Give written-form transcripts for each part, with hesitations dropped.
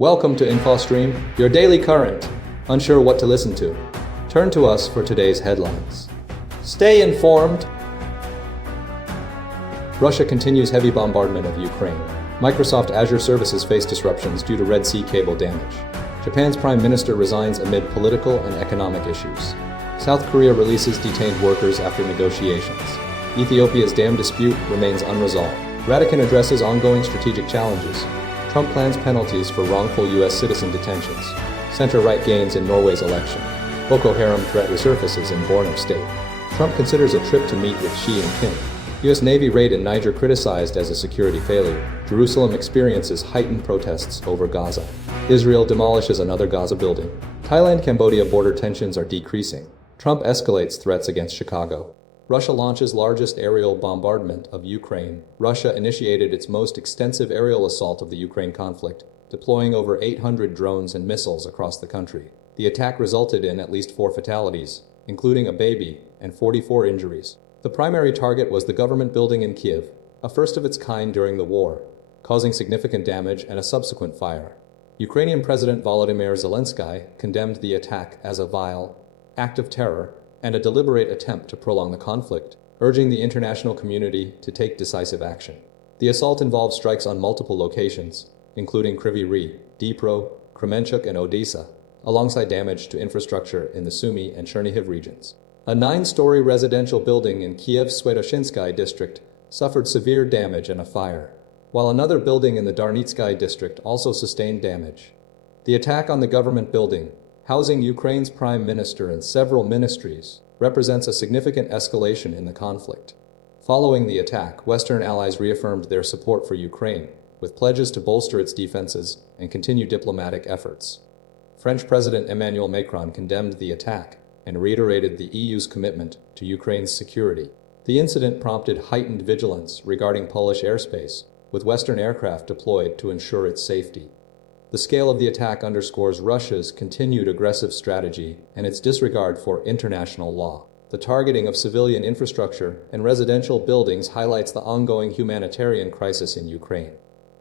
Welcome to InfoStream, your daily current. Unsure what to listen to? Turn to us for today's headlines. Stay informed. Russia continues heavy bombardment of Ukraine. Microsoft Azure services face disruptions due to Red Sea cable damage. Japan's prime minister resigns amid political and economic issues. South Korea releases detained workers after negotiations. Ethiopia's dam dispute remains unresolved. Radakin addresses ongoing strategic challenges. Trump plans penalties for wrongful U.S. citizen detentions. Center-right gains in Norway's election. Boko Haram threat resurfaces in Borno State. Trump considers a trip to meet with Xi and Kim. U.S. Navy raid in Niger criticized as a security failure. Jerusalem experiences heightened protests over Gaza. Israel demolishes another Gaza building. Thailand-Cambodia border tensions are decreasing. Trump escalates threats against Chicago. Russia launches largest aerial bombardment of Ukraine. Russia initiated its most extensive aerial assault of the Ukraine conflict, deploying over 800 drones and missiles across the country. The attack resulted in at least 4 fatalities, including a baby, and 44 injuries. The primary target was the government building in Kiev, a first of its kind during the war, causing significant damage and a subsequent fire. Ukrainian President Volodymyr Zelensky condemned the attack as a vile act of terror and a deliberate attempt to prolong the conflict, urging the international community to take decisive action. The assault involved strikes on multiple locations, including Kryvyi Rih, Dnipro, Kremenchuk, and Odessa, alongside damage to infrastructure in the Sumy and Chernihiv regions. A 9-story residential building in Kiev's Svetoshinsky district suffered severe damage and a fire, while another building in the Darnitsky district also sustained damage. The attack on the government building, housing Ukraine's prime minister and several ministries, represents a significant escalation in the conflict. Following the attack, Western allies reaffirmed their support for Ukraine, with pledges to bolster its defenses and continue diplomatic efforts. French President Emmanuel Macron condemned the attack and reiterated the EU's commitment to Ukraine's security. The incident prompted heightened vigilance regarding Polish airspace, with Western aircraft deployed to ensure its safety. The scale of the attack underscores Russia's continued aggressive strategy and its disregard for international law. The targeting of civilian infrastructure and residential buildings highlights the ongoing humanitarian crisis in Ukraine.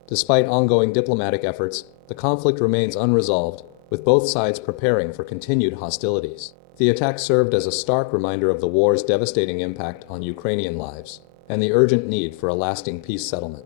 Despite ongoing diplomatic efforts, the conflict remains unresolved, with both sides preparing for continued hostilities. The attack served as a stark reminder of the war's devastating impact on Ukrainian lives and the urgent need for a lasting peace settlement.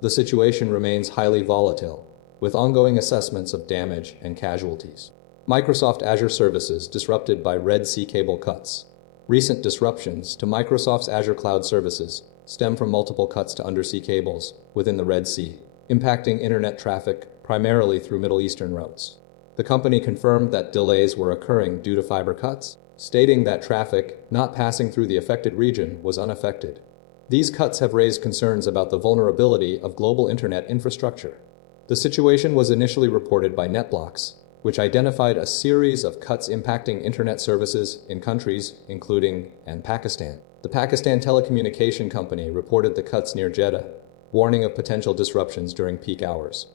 The situation remains highly volatile, with ongoing assessments of damage and casualties. Microsoft Azure services disrupted by Red Sea cable cuts. Recent disruptions to Microsoft's Azure cloud services stem from multiple cuts to undersea cables within the Red Sea, impacting internet traffic primarily through Middle Eastern routes. The company confirmed that delays were occurring due to fiber cuts, stating that traffic not passing through the affected region was unaffected. These cuts have raised concerns about the vulnerability of global internet infrastructure. The situation was initially reported by NetBlocks, which identified a series of cuts impacting internet services in countries including Pakistan. The Pakistan telecommunication company reported the cuts near Jeddah, warning of potential disruptions during peak hours.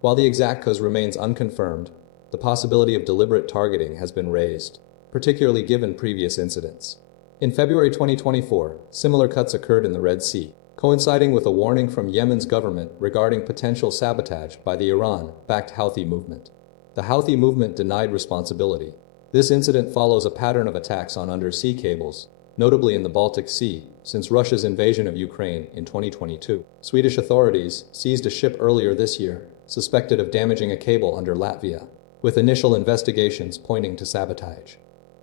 While the exact cause remains unconfirmed, the possibility of deliberate targeting has been raised, particularly given previous incidents. In February 2024, similar cuts occurred in the Red Sea, coinciding with a warning from Yemen's government regarding potential sabotage by the Iran-backed Houthi movement. The Houthi movement denied responsibility. This incident follows a pattern of attacks on undersea cables, notably in the Baltic Sea, since Russia's invasion of Ukraine in 2022. Swedish authorities seized a ship earlier this year, suspected of damaging a cable under Latvia, with initial investigations pointing to sabotage.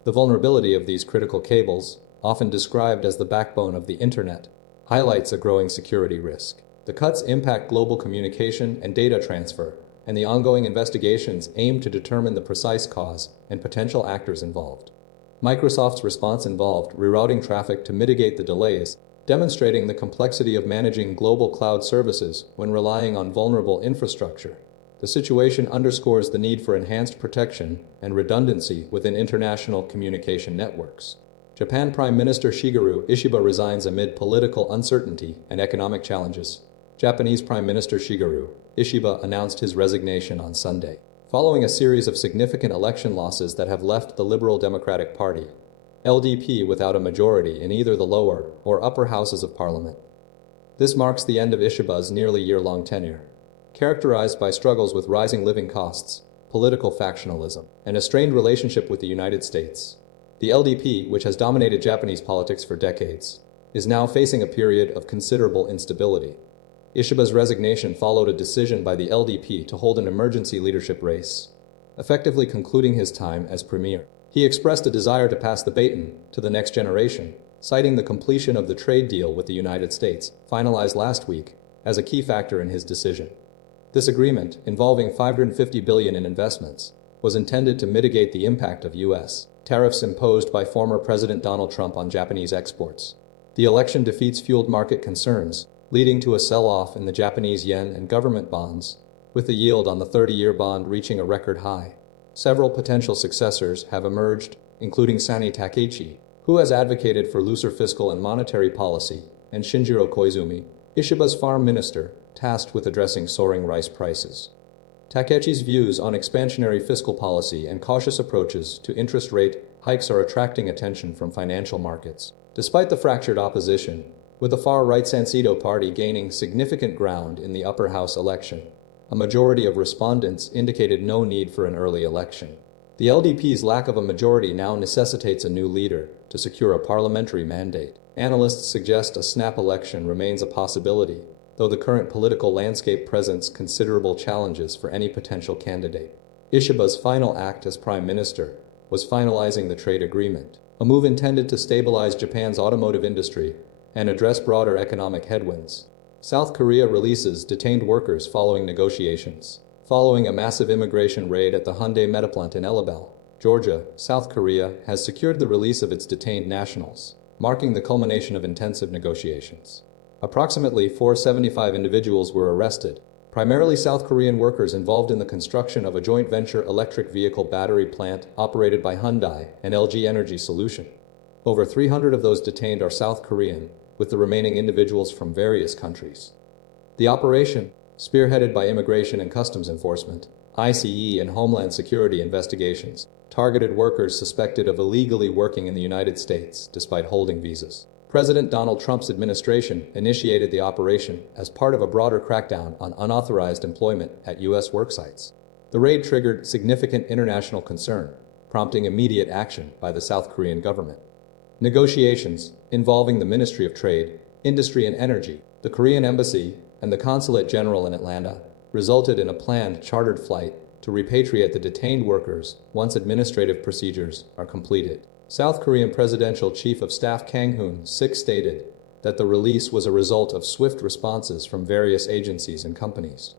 The vulnerability of these critical cables, often described as the backbone of the internet, highlights a growing security risk. The cuts impact global communication and data transfer, and the ongoing investigations aim to determine the precise cause and potential actors involved. Microsoft's response involved rerouting traffic to mitigate the delays, demonstrating the complexity of managing global cloud services when relying on vulnerable infrastructure. The situation underscores the need for enhanced protection and redundancy within international communication networks. Japan Prime Minister Shigeru Ishiba resigns amid political uncertainty and economic challenges. Japanese Prime Minister Shigeru Ishiba announced his resignation on Sunday, following a series of significant election losses that have left the Liberal Democratic Party, LDP, without a majority in either the lower or upper houses of parliament. This marks the end of Ishiba's nearly year-long tenure. characterized by struggles with rising living costs, political factionalism, and a strained relationship with the United States. The LDP, which has dominated Japanese politics for decades, is now facing a period of considerable instability. Ishiba's resignation followed a decision by the LDP to hold an emergency leadership race, effectively concluding his time as premier. He expressed a desire to pass the baton to the next generation, citing the completion of the trade deal with the United States, finalized last week, as a key factor in his decision. This agreement, involving $550 billion in investments, was intended to mitigate the impact of U.S. tariffs imposed by former President Donald Trump on Japanese exports. The election defeats fueled market concerns, leading to a sell-off in the Japanese yen and government bonds, with the yield on the 30-year bond reaching a record high. Several potential successors have emerged, including Sani Takeichi, who has advocated for looser fiscal and monetary policy, and Shinjiro Koizumi, Ishiba's farm minister, tasked with addressing soaring rice prices. Takeichi's views on expansionary fiscal policy and cautious approaches to interest rate hikes are attracting attention from financial markets. Despite the fractured opposition, with the far-right Sansito party gaining significant ground in the upper house election, a majority of respondents indicated no need for an early election. The LDP's lack of a majority now necessitates a new leader to secure a parliamentary mandate. Analysts suggest a snap election remains a possibility, though the current political landscape presents considerable challenges for any potential candidate. Ishiba's final act as prime minister was finalizing the trade agreement, a move intended to stabilize Japan's automotive industry and address broader economic headwinds. South Korea releases detained workers following negotiations. Following a massive immigration raid at the Hyundai Metaplant in Ellabelle, Georgia, South Korea has secured the release of its detained nationals, marking the culmination of intensive negotiations. Approximately 475 individuals were arrested, primarily South Korean workers involved in the construction of a joint venture electric vehicle battery plant operated by Hyundai and LG Energy Solution. Over 300 of those detained are South Korean, with the remaining individuals from various countries. The operation, spearheaded by Immigration and Customs Enforcement, ICE and Homeland Security investigations, targeted workers suspected of illegally working in the United States despite holding visas. President Donald Trump's administration initiated the operation as part of a broader crackdown on unauthorized employment at U.S. worksites. The raid triggered significant international concern, prompting immediate action by the South Korean government. Negotiations, involving the Ministry of Trade, Industry and Energy, the Korean Embassy, and the Consulate General in Atlanta, resulted in a planned chartered flight to repatriate the detained workers once administrative procedures are completed. South Korean Presidential Chief of Staff Kang Hoon-sik stated that the release was a result of swift responses from various agencies and companies.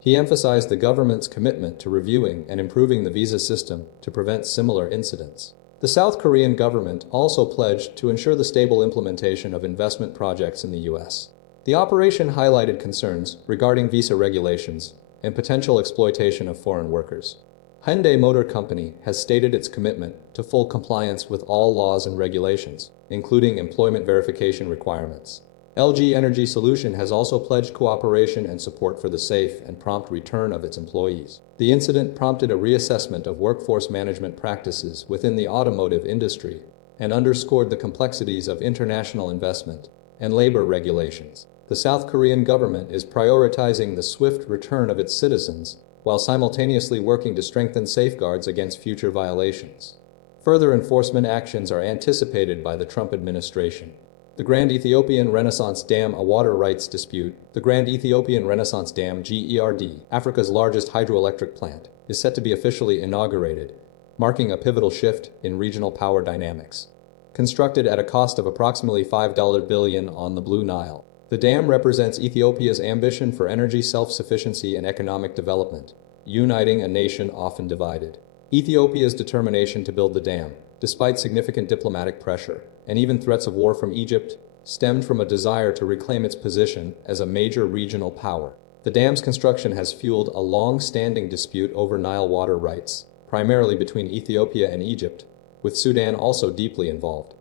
He emphasized the government's commitment to reviewing and improving the visa system to prevent similar incidents. The South Korean government also pledged to ensure the stable implementation of investment projects in the U.S. The operation highlighted concerns regarding visa regulations and potential exploitation of foreign workers. Hyundai Motor Company has stated its commitment to full compliance with all laws and regulations, including employment verification requirements. LG Energy Solution has also pledged cooperation and support for the safe and prompt return of its employees. The incident prompted a reassessment of workforce management practices within the automotive industry and underscored the complexities of international investment and labor regulations. The South Korean government is prioritizing the swift return of its citizens while simultaneously working to strengthen safeguards against future violations. Further enforcement actions are anticipated by the Trump administration. The Grand Ethiopian Renaissance Dam, a water rights dispute. The Grand Ethiopian Renaissance Dam, GERD, Africa's largest hydroelectric plant, is set to be officially inaugurated, marking a pivotal shift in regional power dynamics. Constructed at a cost of approximately $5 billion on the Blue Nile, the dam represents Ethiopia's ambition for energy self-sufficiency and economic development, uniting a nation often divided. Ethiopia's determination to build the dam, despite significant diplomatic pressure and even threats of war from Egypt, stemmed from a desire to reclaim its position as a major regional power. The dam's construction has fueled a long-standing dispute over Nile water rights, primarily between Ethiopia and Egypt, with Sudan also deeply involved.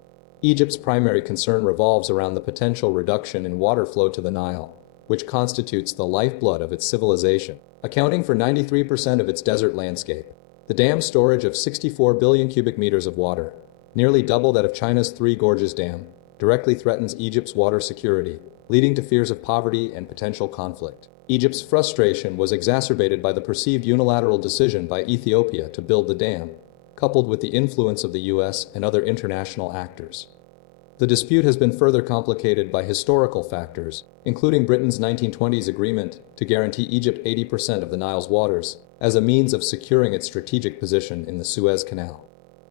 Egypt's primary concern revolves around the potential reduction in water flow to the Nile, which constitutes the lifeblood of its civilization, accounting for 93% of its desert landscape. The dam's storage of 64 billion cubic meters of water, nearly double that of China's Three Gorges Dam, directly threatens Egypt's water security, leading to fears of poverty and potential conflict. Egypt's frustration was exacerbated by the perceived unilateral decision by Ethiopia to build the dam, coupled with the influence of the US and other international actors. The dispute has been further complicated by historical factors, including Britain's 1920s agreement to guarantee Egypt 80% of the Nile's waters as a means of securing its strategic position in the Suez Canal.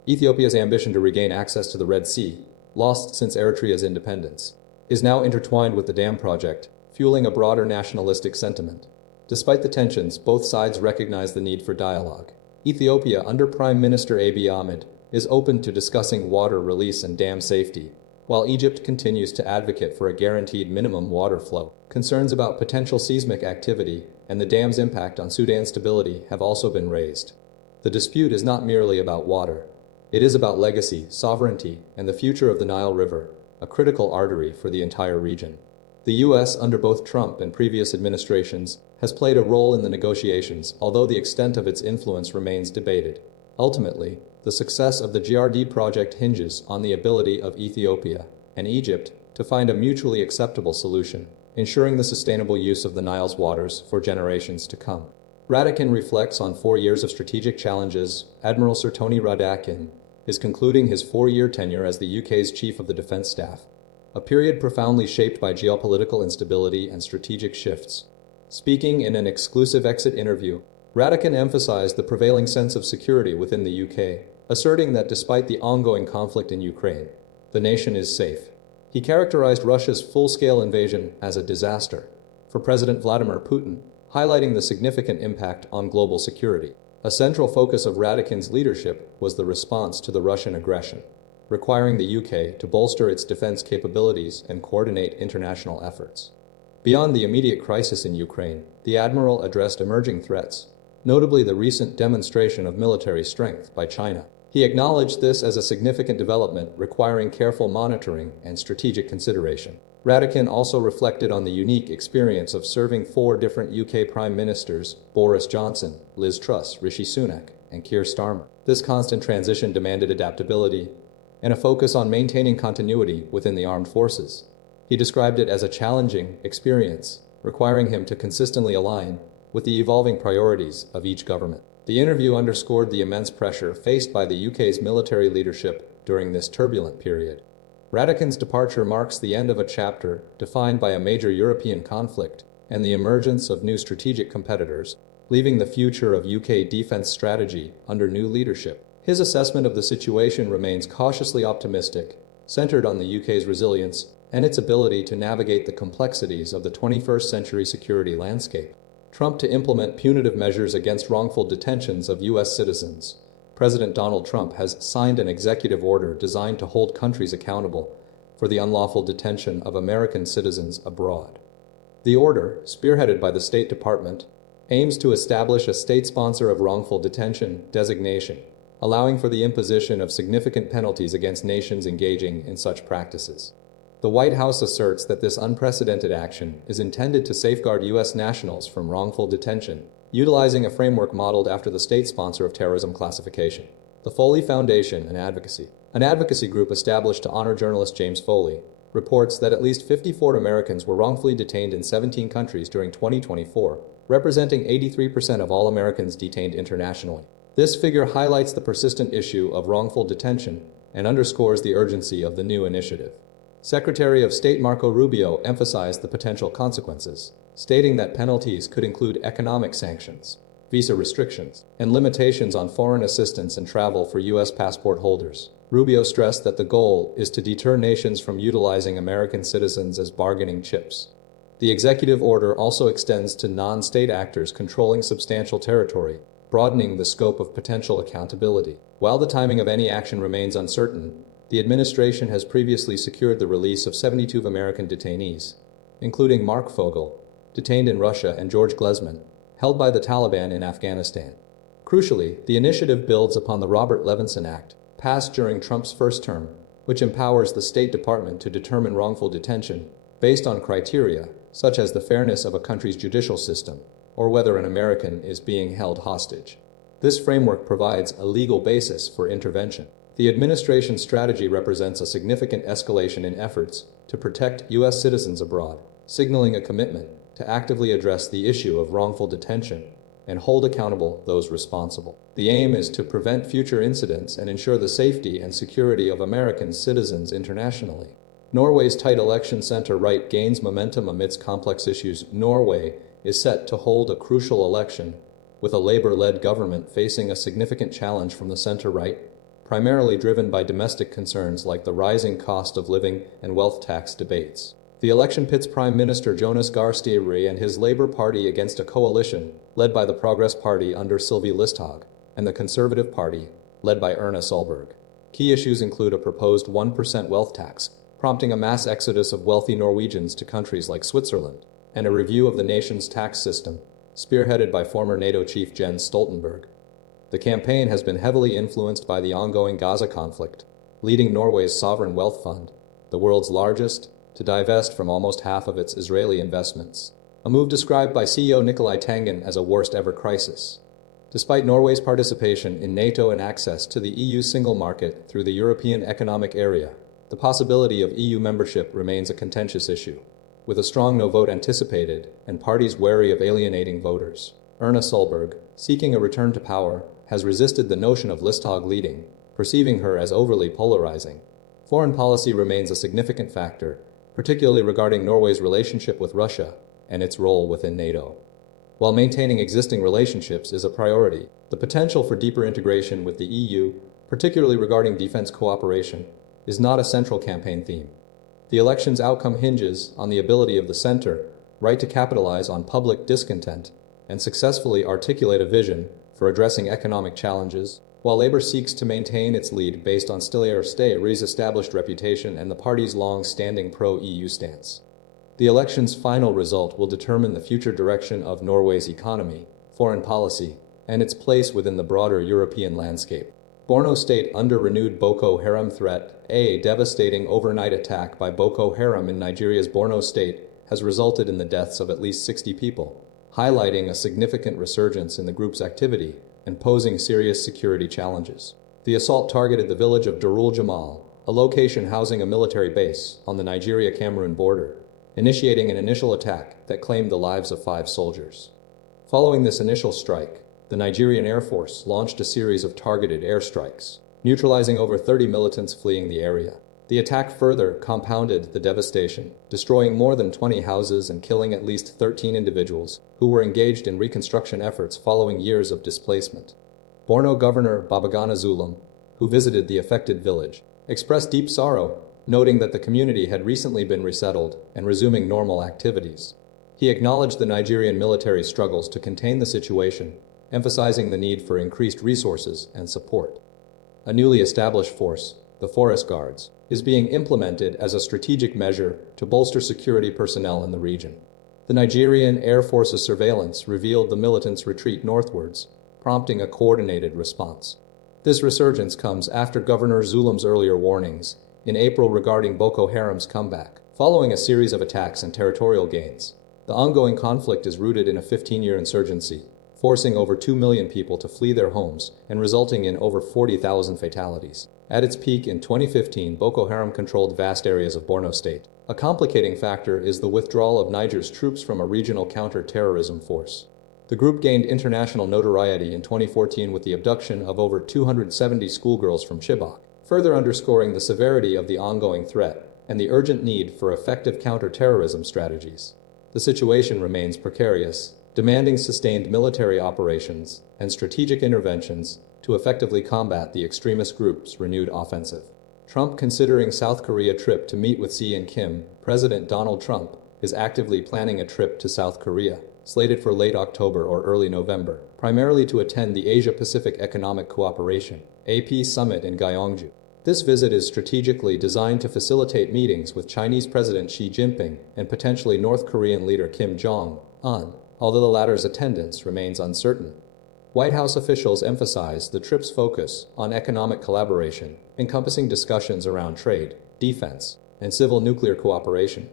Ethiopia's ambition to regain access to the Red Sea, lost since Eritrea's independence, is now intertwined with the dam project, fueling a broader nationalistic sentiment. Despite the tensions, both sides recognize the need for dialogue. Ethiopia, under Prime Minister Abiy Ahmed, is open to discussing water release and dam safety, while Egypt continues to advocate for a guaranteed minimum water flow. Concerns about potential seismic activity and the dam's impact on Sudan's stability have also been raised. The dispute is not merely about water. It is about legacy, sovereignty, and the future of the Nile River, a critical artery for the entire region. The US, under both Trump and previous administrations, has played a role in the negotiations, although the extent of its influence remains debated. Ultimately, the success of the GRD project hinges on the ability of Ethiopia and Egypt to find a mutually acceptable solution, ensuring the sustainable use of the Nile's waters for generations to come. Radakin reflects on 4 years of strategic challenges. Admiral Sir Tony Radakin is concluding his 4-year tenure as the UK's Chief of the Defence Staff, a period profoundly shaped by geopolitical instability and strategic shifts. Speaking in an exclusive exit interview, Radakin emphasized the prevailing sense of security within the UK, asserting that despite the ongoing conflict in Ukraine, the nation is safe. He characterized Russia's full-scale invasion as a disaster for President Vladimir Putin, highlighting the significant impact on global security. A central focus of Radakin's leadership was the response to the Russian aggression, requiring the UK to bolster its defense capabilities and coordinate international efforts. Beyond the immediate crisis in Ukraine, the admiral addressed emerging threats, notably the recent demonstration of military strength by China. He acknowledged this as a significant development requiring careful monitoring and strategic consideration. Radakin also reflected on the unique experience of serving 4 different UK Prime Ministers: Boris Johnson, Liz Truss, Rishi Sunak, and Keir Starmer. This constant transition demanded adaptability and a focus on maintaining continuity within the armed forces. He described it as a challenging experience, requiring him to consistently align with the evolving priorities of each government. The interview underscored the immense pressure faced by the UK's military leadership during this turbulent period. Radakin's departure marks the end of a chapter defined by a major European conflict and the emergence of new strategic competitors, leaving the future of UK defense strategy under new leadership. His assessment of the situation remains cautiously optimistic, centered on the UK's resilience and its ability to navigate the complexities of the 21st century security landscape. Trump to implement punitive measures against wrongful detentions of US citizens. President Donald Trump has signed an executive order designed to hold countries accountable for the unlawful detention of American citizens abroad. The order, spearheaded by the State Department, aims to establish a state sponsor of wrongful detention designation, allowing for the imposition of significant penalties against nations engaging in such practices. The White House asserts that this unprecedented action is intended to safeguard U.S. nationals from wrongful detention, utilizing a framework modeled after the state sponsor of terrorism classification. The Foley Foundation and Advocacy, an advocacy group established to honor journalist James Foley, reports that at least 54 Americans were wrongfully detained in 17 countries during 2024, representing 83% of all Americans detained internationally. This figure highlights the persistent issue of wrongful detention and underscores the urgency of the new initiative. Secretary of State Marco Rubio emphasized the potential consequences, stating that penalties could include economic sanctions, visa restrictions, and limitations on foreign assistance and travel for U.S. passport holders. Rubio stressed that the goal is to deter nations from utilizing American citizens as bargaining chips. The executive order also extends to non-state actors controlling substantial territory, broadening the scope of potential accountability. While the timing of any action remains uncertain, the administration has previously secured the release of 72 American detainees, including Mark Fogel, detained in Russia, and George Glesman, held by the Taliban in Afghanistan. Crucially, the initiative builds upon the Robert Levinson Act, passed during Trump's first term, which empowers the State Department to determine wrongful detention based on criteria such as the fairness of a country's judicial system or whether an American is being held hostage. This framework provides a legal basis for intervention. The administration's strategy represents a significant escalation in efforts to protect U.S. citizens abroad, signaling a commitment to actively address the issue of wrongful detention and hold accountable those responsible. The aim is to prevent future incidents and ensure the safety and security of American citizens internationally. Norway's tight election center-right gains momentum amidst complex issues. Norway is set to hold a crucial election, with a Labour-led government facing a significant challenge from the center-right, primarily driven by domestic concerns like the rising cost of living and wealth tax debates. The election pits Prime Minister Jonas Gahr Støre and his Labour Party against a coalition led by the Progress Party under Sylvi Listhaug and the Conservative Party led by Erna Solberg. Key issues include a proposed 1% wealth tax, prompting a mass exodus of wealthy Norwegians to countries like Switzerland, and a review of the nation's tax system, spearheaded by former NATO chief Jens Stoltenberg. The campaign has been heavily influenced by the ongoing Gaza conflict, leading Norway's sovereign wealth fund, the world's largest, to divest from almost half of its Israeli investments, a move described by CEO Nicolai Tangen as a worst-ever crisis. Despite Norway's participation in NATO and access to the EU single market through the European Economic Area, the possibility of EU membership remains a contentious issue, with a strong no vote anticipated and parties wary of alienating voters. Erna Solberg, seeking a return to power, has resisted the notion of Listhaug leading, perceiving her as overly polarizing. Foreign policy remains a significant factor, particularly regarding Norway's relationship with Russia and its role within NATO. While maintaining existing relationships is a priority, the potential for deeper integration with the EU, particularly regarding defense cooperation, is not a central campaign theme. The election's outcome hinges on the ability of the center-right to capitalize on public discontent and successfully articulate a vision for addressing economic challenges, while Labour seeks to maintain its lead based on Støres established reputation and the party's long-standing pro-EU stance. The election's final result will determine the future direction of Norway's economy, foreign policy, and its place within the broader European landscape. Borno State under renewed Boko Haram threat. A devastating overnight attack by Boko Haram in Nigeria's Borno State has resulted in the deaths of at least 60 people, highlighting a significant resurgence in the group's activity and posing serious security challenges. The assault targeted the village of Darul Jamal, a location housing a military base on the Nigeria-Cameroon border, initiating an initial attack that claimed the lives of 5 soldiers. Following this initial strike, the Nigerian Air Force launched a series of targeted airstrikes, neutralizing over 30 militants fleeing the area. The attack further compounded the devastation, destroying more than 20 houses and killing at least 13 individuals who were engaged in reconstruction efforts following years of displacement. Borno Governor Babagana Zulum, who visited the affected village, expressed deep sorrow, noting that the community had recently been resettled and resuming normal activities. He acknowledged the Nigerian military's struggles to contain the situation, emphasizing the need for increased resources and support. A newly established force, the Forest Guards, is being implemented as a strategic measure to bolster security personnel in the region. The Nigerian Air Force's surveillance revealed the militants' retreat northwards, prompting a coordinated response. This resurgence comes after Governor Zulum's earlier warnings in April regarding Boko Haram's comeback. Following a series of attacks and territorial gains, the ongoing conflict is rooted in a 15-year insurgency, forcing over 2 million people to flee their homes and resulting in over 40,000 fatalities. At its peak in 2015, Boko Haram controlled vast areas of Borno State. A complicating factor is the withdrawal of Niger's troops from a regional counter-terrorism force. The group gained international notoriety in 2014 with the abduction of over 270 schoolgirls from Chibok, further underscoring the severity of the ongoing threat and the urgent need for effective counter-terrorism strategies. The situation remains precarious, demanding sustained military operations and strategic interventions to effectively combat the extremist group's renewed offensive. Trump considering South Korea trip to meet with Xi and Kim. President Donald Trump is actively planning a trip to South Korea, slated for late October or early November, primarily to attend the Asia-Pacific Economic Cooperation (AP) Summit in Gyeongju. This visit is strategically designed to facilitate meetings with Chinese President Xi Jinping and potentially North Korean leader Kim Jong-un, although the latter's attendance remains uncertain. White House officials emphasize the trip's focus on economic collaboration, encompassing discussions around trade, defense, and civil nuclear cooperation.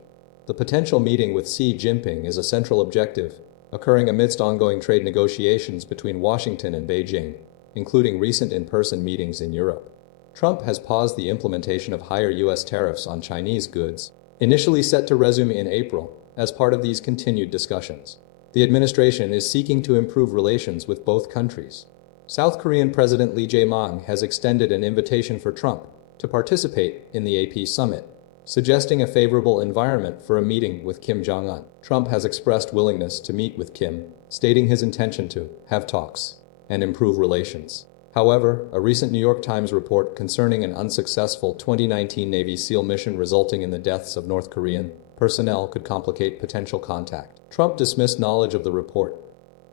The potential meeting with Xi Jinping is a central objective, occurring amidst ongoing trade negotiations between Washington and Beijing, including recent in-person meetings in Europe. Trump has paused the implementation of higher U.S. tariffs on Chinese goods, initially set to resume in April, as part of these continued discussions. The administration is seeking to improve relations with both countries. South Korean President Lee Jae-myung has extended an invitation for Trump to participate in the AP summit, suggesting a favorable environment for a meeting with Kim Jong-un. Trump has expressed willingness to meet with Kim, stating his intention to have talks and improve relations. However, a recent New York Times report concerning an unsuccessful 2019 Navy SEAL mission resulting in the deaths of North Korean personnel could complicate potential contact. Trump dismissed knowledge of the report.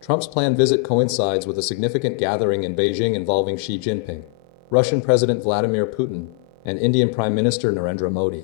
Trump's planned visit coincides with a significant gathering in Beijing involving Xi Jinping, Russian President Vladimir Putin, and Indian Prime Minister Narendra Modi.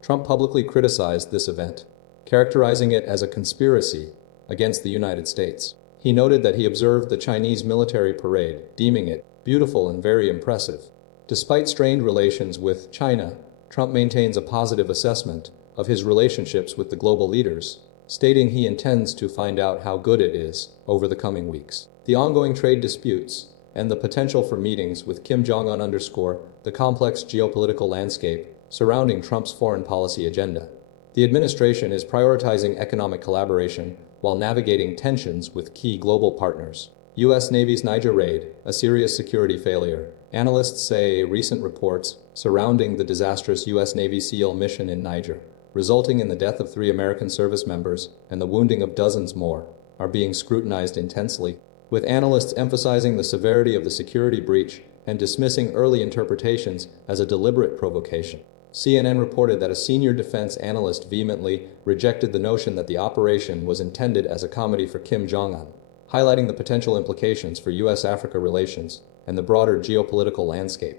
Trump publicly criticized this event, characterizing it as a conspiracy against the United States. He noted that he observed the Chinese military parade, deeming it beautiful and very impressive. Despite strained relations with China, Trump maintains a positive assessment of his relationships with the global leaders, stating he intends to find out how good it is over the coming weeks. The ongoing trade disputes and the potential for meetings with Kim Jong-un underscore the complex geopolitical landscape surrounding Trump's foreign policy agenda. The administration is prioritizing economic collaboration while navigating tensions with key global partners. U.S. Navy's Niger raid, a serious security failure. Analysts say recent reports surrounding the disastrous U.S. Navy SEAL mission in Niger, resulting in the death of 3 American service members and the wounding of dozens more, are being scrutinized intensely, with analysts emphasizing the severity of the security breach and dismissing early interpretations as a deliberate provocation. CNN reported that a senior defense analyst vehemently rejected the notion that the operation was intended as a comedy for Kim Jong-un, highlighting the potential implications for U.S.-Africa relations and the broader geopolitical landscape.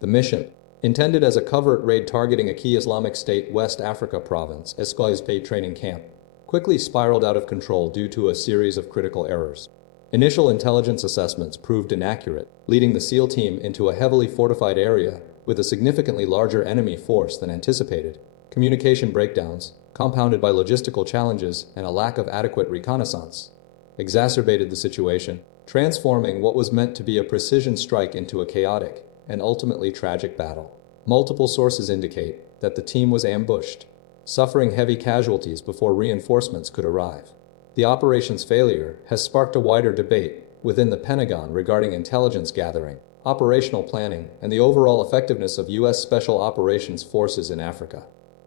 The mission, intended as a covert raid targeting a key Islamic State West Africa province, escalates training camp, quickly spiraled out of control due to a series of critical errors. Initial intelligence assessments proved inaccurate, leading the SEAL team into a heavily fortified area with a significantly larger enemy force than anticipated. Communication breakdowns, compounded by logistical challenges and a lack of adequate reconnaissance, exacerbated the situation, transforming what was meant to be a precision strike into a chaotic and ultimately tragic battle. Multiple sources indicate that the team was ambushed, suffering heavy casualties before reinforcements could arrive. The operation's failure has sparked a wider debate within the Pentagon regarding intelligence gathering, operational planning, and the overall effectiveness of U.S. Special Operations Forces in Africa.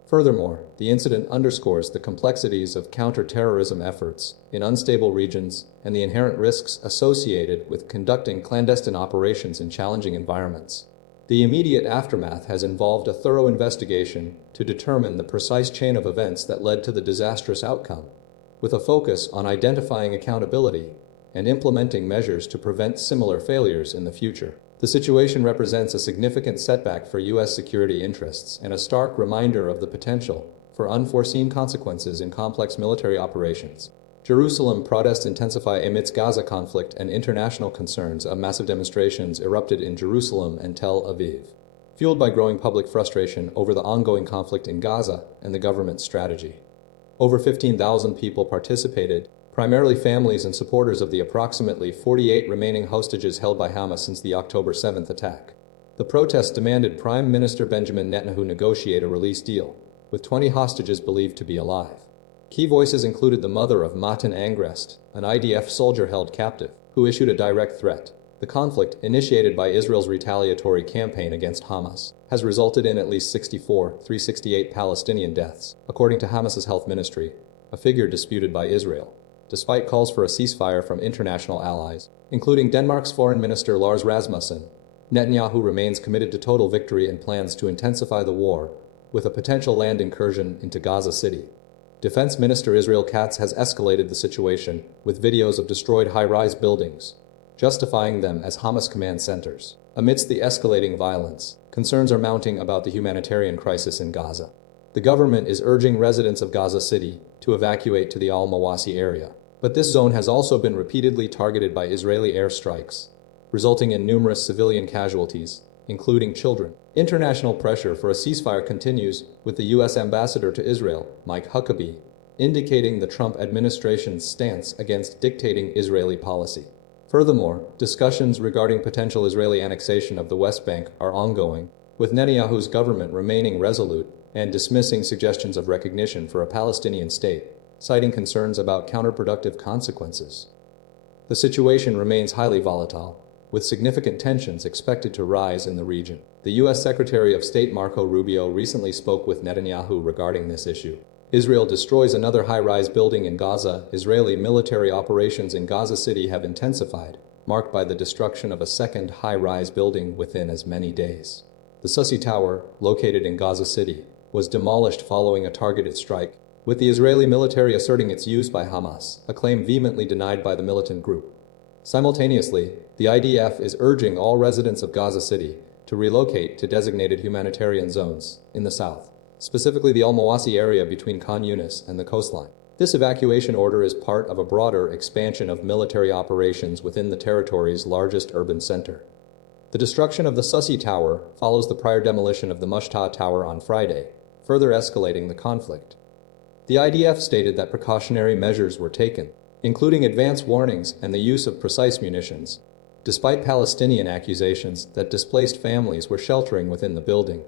Furthermore, the incident underscores the complexities of counter-terrorism efforts in unstable regions and the inherent risks associated with conducting clandestine operations in challenging environments. The immediate aftermath has involved a thorough investigation to determine the precise chain of events that led to the disastrous outcome, with a focus on identifying accountability and implementing measures to prevent similar failures in the future. The situation represents a significant setback for U.S. security interests and a stark reminder of the potential for unforeseen consequences in complex military operations. Jerusalem protests intensify amidst Gaza conflict and international concerns. Massive demonstrations erupted in Jerusalem and Tel Aviv, fueled by growing public frustration over the ongoing conflict in Gaza and the government's strategy. Over 15,000 people participated, primarily families and supporters of the approximately 48 remaining hostages held by Hamas since the October 7th attack. The protests demanded Prime Minister Benjamin Netanyahu negotiate a release deal, with 20 hostages believed to be alive. Key voices included the mother of Matan Angrest, an IDF soldier held captive, who issued a direct threat. The conflict, initiated by Israel's retaliatory campaign against Hamas, has resulted in at least 368 Palestinian deaths, according to Hamas's health ministry, a figure disputed by Israel. Despite calls for a ceasefire from international allies, including Denmark's Foreign Minister Lars Rasmussen, Netanyahu remains committed to total victory and plans to intensify the war, with a potential land incursion into Gaza City. Defense Minister Israel Katz has escalated the situation, with videos of destroyed high-rise buildings, justifying them as Hamas command centers. Amidst the escalating violence, concerns are mounting about the humanitarian crisis in Gaza. The government is urging residents of Gaza City to evacuate to the Al-Mawasi area, but this zone has also been repeatedly targeted by Israeli airstrikes, resulting in numerous civilian casualties, including children. International pressure for a ceasefire continues, with the U.S. Ambassador to Israel, Mike Huckabee, indicating the Trump administration's stance against dictating Israeli policy. Furthermore, discussions regarding potential Israeli annexation of the West Bank are ongoing, with Netanyahu's government remaining resolute and dismissing suggestions of recognition for a Palestinian state, citing concerns about counterproductive consequences. The situation remains highly volatile, with significant tensions expected to rise in the region. The U.S. Secretary of State Marco Rubio recently spoke with Netanyahu regarding this issue. Israel destroys another high-rise building in Gaza. Israeli military operations in Gaza City have intensified, marked by the destruction of a second high-rise building within as many days. The Susi Tower, located in Gaza City, was demolished following a targeted strike, with the Israeli military asserting its use by Hamas, a claim vehemently denied by the militant group. Simultaneously, the IDF is urging all residents of Gaza City to relocate to designated humanitarian zones in the south, specifically the Al-Mawasi area between Khan Yunis and the coastline. This evacuation order is part of a broader expansion of military operations within the territory's largest urban center. The destruction of the Susi Tower follows the prior demolition of the Mushta Tower on Friday, further escalating the conflict. The IDF stated that precautionary measures were taken, including advance warnings and the use of precise munitions, despite Palestinian accusations that displaced families were sheltering within the building,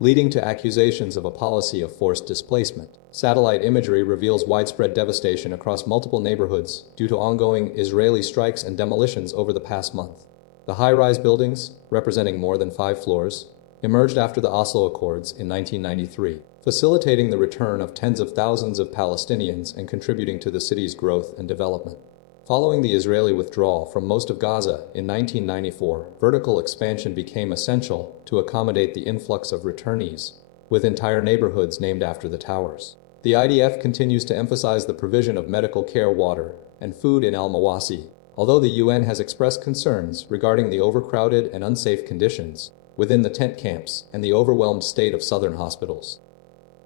leading to accusations of a policy of forced displacement. Satellite imagery reveals widespread devastation across multiple neighborhoods due to ongoing Israeli strikes and demolitions over the past month. The high-rise buildings, representing more than 5 floors, emerged after the Oslo Accords in 1993, facilitating the return of tens of thousands of Palestinians and contributing to the city's growth and development. Following the Israeli withdrawal from most of Gaza in 1994, vertical expansion became essential to accommodate the influx of returnees, with entire neighborhoods named after the towers. The IDF continues to emphasize the provision of medical care, water, and food in Al-Mawasi, although the UN has expressed concerns regarding the overcrowded and unsafe conditions within the tent camps and the overwhelmed state of southern hospitals.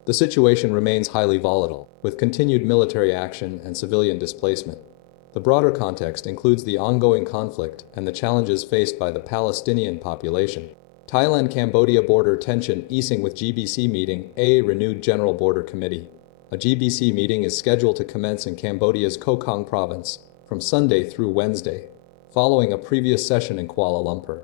The situation remains highly volatile, with continued military action and civilian displacement. The broader context includes the ongoing conflict and the challenges faced by the Palestinian population. Thailand-Cambodia border tension easing with GBC meeting, a renewed General Border Committee. A GBC meeting is scheduled to commence in Cambodia's Kokang province from Sunday through Wednesday, following a previous session in Kuala Lumpur.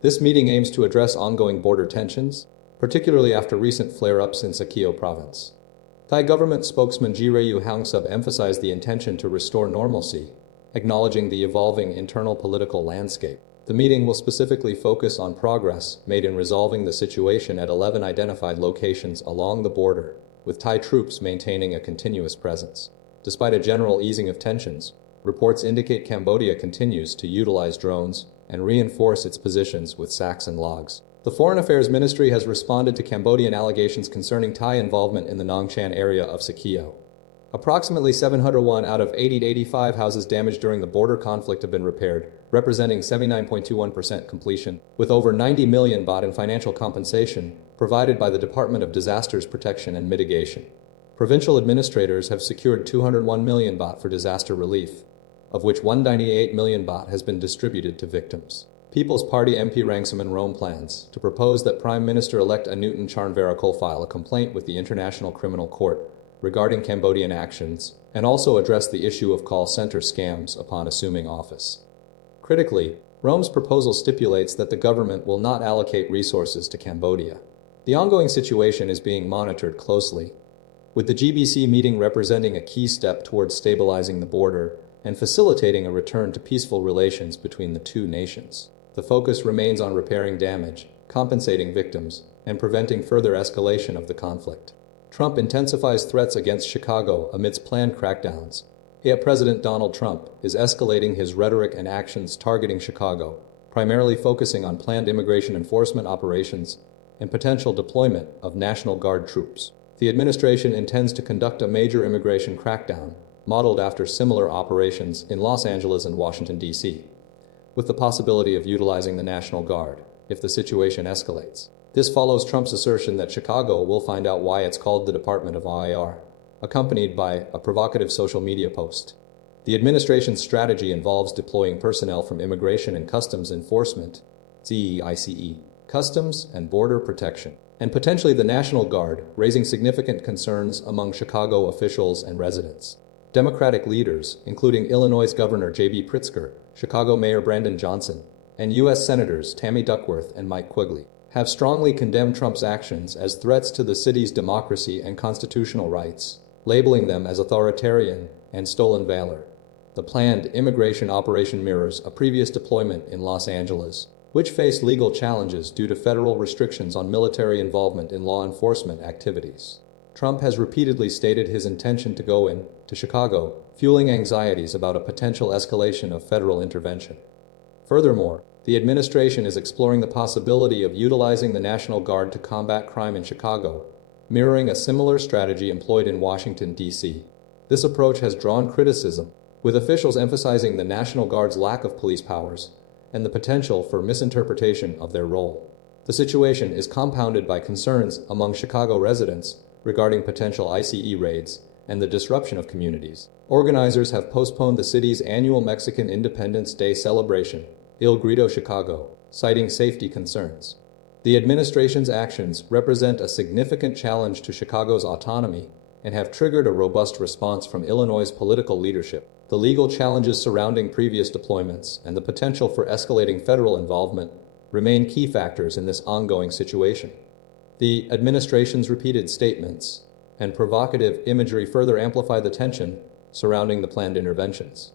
This meeting aims to address ongoing border tensions, particularly after recent flare-ups in Sakeo province. Thai government spokesman Shigeru Hangsub emphasized the intention to restore normalcy, acknowledging the evolving internal political landscape. The meeting will specifically focus on progress made in resolving the situation at 11 identified locations along the border, with Thai troops maintaining a continuous presence. Despite a general easing of tensions, reports indicate Cambodia continues to utilize drones and reinforce its positions with SACs and logs. The Foreign Affairs Ministry has responded to Cambodian allegations concerning Thai involvement in the Nong Chan area of Sakeo. Approximately 701 out of 85 houses damaged during the border conflict have been repaired, representing 79.21% completion, with over 90 million baht in financial compensation provided by the Department of Disasters Protection and Mitigation. Provincial administrators have secured 201 million baht for disaster relief, of which 198 million baht has been distributed to victims. People's Party MP Rangsaman Rome plans to propose that Prime Minister-elect Anutin Charnvirakul file a complaint with the International Criminal Court regarding Cambodian actions, and also address the issue of call center scams upon assuming office. Critically, Rome's proposal stipulates that the government will not allocate resources to Cambodia. The ongoing situation is being monitored closely, with the GBC meeting representing a key step towards stabilizing the border and facilitating a return to peaceful relations between the two nations. The focus remains on repairing damage, compensating victims, and preventing further escalation of the conflict. Trump intensifies threats against Chicago amidst planned crackdowns. President Donald Trump is escalating his rhetoric and actions targeting Chicago, primarily focusing on planned immigration enforcement operations and potential deployment of National Guard troops. The administration intends to conduct a major immigration crackdown, modeled after similar operations in Los Angeles and Washington, D.C., with the possibility of utilizing the National Guard if the situation escalates. This follows Trump's assertion that Chicago will find out why it's called the Department of IR, accompanied by a provocative social media post. The administration's strategy involves deploying personnel from Immigration and Customs Enforcement, (ICE), Customs and Border Protection, and potentially the National Guard, raising significant concerns among Chicago officials and residents. Democratic leaders, including Illinois Governor J.B. Pritzker, Chicago Mayor Brandon Johnson, and U.S. Senators Tammy Duckworth and Mike Quigley, have strongly condemned Trump's actions as threats to the city's democracy and constitutional rights, labeling them as authoritarian and stolen valor. The planned immigration operation mirrors a previous deployment in Los Angeles, which faced legal challenges due to federal restrictions on military involvement in law enforcement activities. Trump has repeatedly stated his intention to go to Chicago, fueling anxieties about a potential escalation of federal intervention. Furthermore, the administration is exploring the possibility of utilizing the National Guard to combat crime in Chicago, mirroring a similar strategy employed in Washington, D.C. This approach has drawn criticism, with officials emphasizing the National Guard's lack of police powers and the potential for misinterpretation of their role. The situation is compounded by concerns among Chicago residents regarding potential ICE raids and the disruption of communities. Organizers have postponed the city's annual Mexican Independence Day celebration, Il Grito Chicago, citing safety concerns. The administration's actions represent a significant challenge to Chicago's autonomy and have triggered a robust response from Illinois' political leadership. The legal challenges surrounding previous deployments and the potential for escalating federal involvement remain key factors in this ongoing situation. The administration's repeated statements and provocative imagery further amplify the tension surrounding the planned interventions.